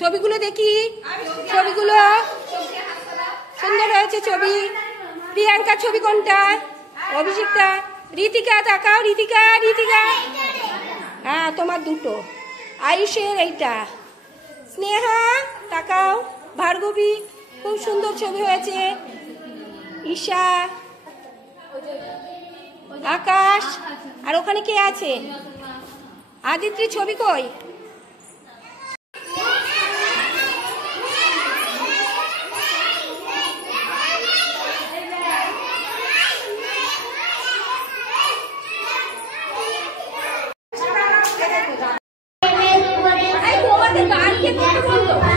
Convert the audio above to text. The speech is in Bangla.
ছবিগুলো দেখি, ছবিগুলো সুন্দর হয়েছে ছবি। প্রিয়াঙ্কার ছবি কোনটা? অভিষিক্তা। ঋতিকা তাকাও, ঋতিকা, ঋতিকা, হ্যাঁ তোমার দুটো। আয়ুষের এইটা। স্নেহা তাকাও, ভার্গবী, খুব সুন্দর ছবি হয়েছে। ঈশা, আকাশ, আর ওখানে কে আছে? আদিত্রির ছবি কই? তোমাদের গান কে করতে বললো?